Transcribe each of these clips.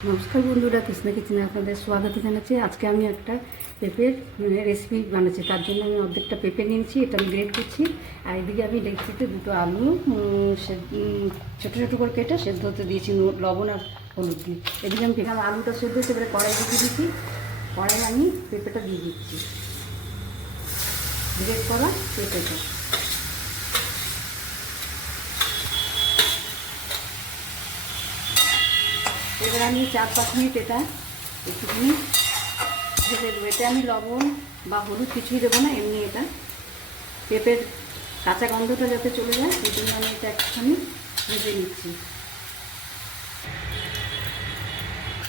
নমস্কার বন্ধুরা, কৃষ্ণা কিচেনে আপনাদের স্বাগত জানাচ্ছি। আজকে আমি একটা পেঁপের রেসিপি বানাচ্ছি। তার জন্য আমি অর্ধেকটা পেঁপে নিয়েছি, এটা আমি গ্রেট করছি। আর এদিকে আমি ডেকচিতে দুটো আলু ছোটো ছোটো করে কেটে সেদ্ধ হতে দিয়েছি লবণ আর হলুদ দিয়ে। এদিকে আমি পেঁপে আলুটা সেদ্ধ হচ্ছে, এবারে কড়াই দিয়ে দিচ্ছি। কড়াই আমি পেঁপেটা দিয়ে দিচ্ছি, গ্রেট করা পেঁপেটা। এবার আমি 4-5 মিনিট এটা একটুখানি ভেজে দেবো। এতে আমি লবণ বা হলুদ কিছুই দেবো না, এমনি এটা পেঁপের কাঁচা গন্ধটা যাতে চলে যায় সেই জন্য আমি এটা একটুখানি ভেজে নিচ্ছি।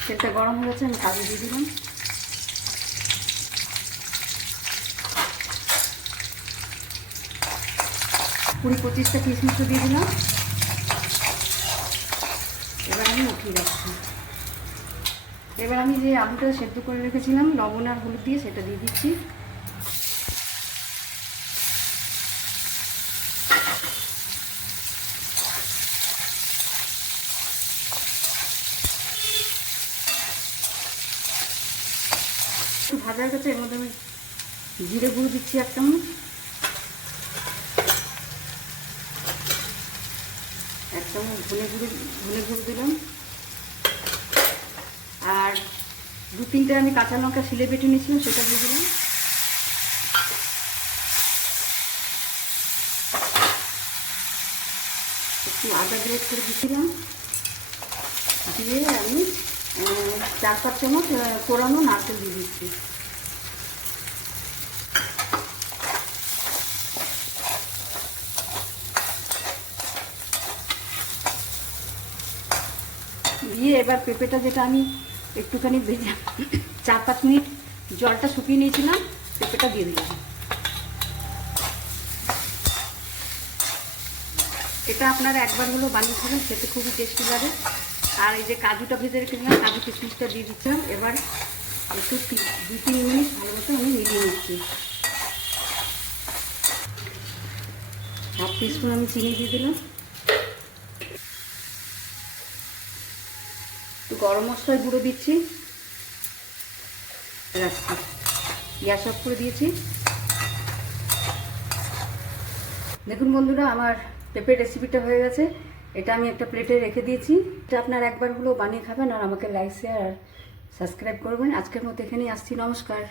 তেলটা গরম হয়ে গেছে, আমি কাজু দিয়ে দিলাম। কুড়ি 25টা কিশমিশও দিয়ে দিলাম। এবার আমি উঠিয়ে রাখছি। এবার আমি যে আলুটা সেদ্ধ করে রেখেছিলাম লবণ আর হলুদ দিয়ে, সেটা দিয়ে দিচ্ছি। একটু ভাজা হয়ে গেছে, এর মধ্যে আমি জিরে গুঁড়ো দিচ্ছি 1 চামচ, 1 চামচ ধনে গুঁড়ো দিলাম। আর 2-3টে আমি কাঁচা লঙ্কা শিলে বেটে নিয়েছিলাম, সেটা দিয়ে দিলাম। একটু আদা গ্রেট করে দিয়েছিলাম, দিয়ে আমি 4-5 চামচ কোরানো নারকেল দিয়ে দিচ্ছি। দিয়ে এবার পেঁপেটা যেটা আমি একটুখানি ভেজে 4-5 মিনিট জলটা শুকিয়ে নিয়েছিলাম, পেঁপেটা দিয়ে দিলাম। এটা আপনারা একবার হলো বানিয়ে খাবেন, খেতে খুবই টেস্টি লাগে। আর এই যে কাজুটা ভেজে রেখেছিলাম, কাজু কিশমিশটা দিয়ে দিচ্ছিলাম। এবার একটু 2-3 মিনিট ভালো মতো আমি মিলিয়ে নিচ্ছি। 1/2 টিস্পুন আমি চিনি দিয়ে দিলাম। একটু গরম মশলার গুঁড়ো দিচ্ছি, রাখছি। গ্যাস অফ করে দিয়েছি। দেখুন বন্ধুরা, আমার পেঁপের রেসিপিটা হয়ে গেছে। এটা আমি একটা প্লেটে রেখে দিয়েছি। এটা আপনার একবার হলেও বানিয়ে খাবেন, আর আমাকে লাইক শেয়ার আর সাবস্ক্রাইব করবেন। আজকের মতো এখানেই আসছি। নমস্কার।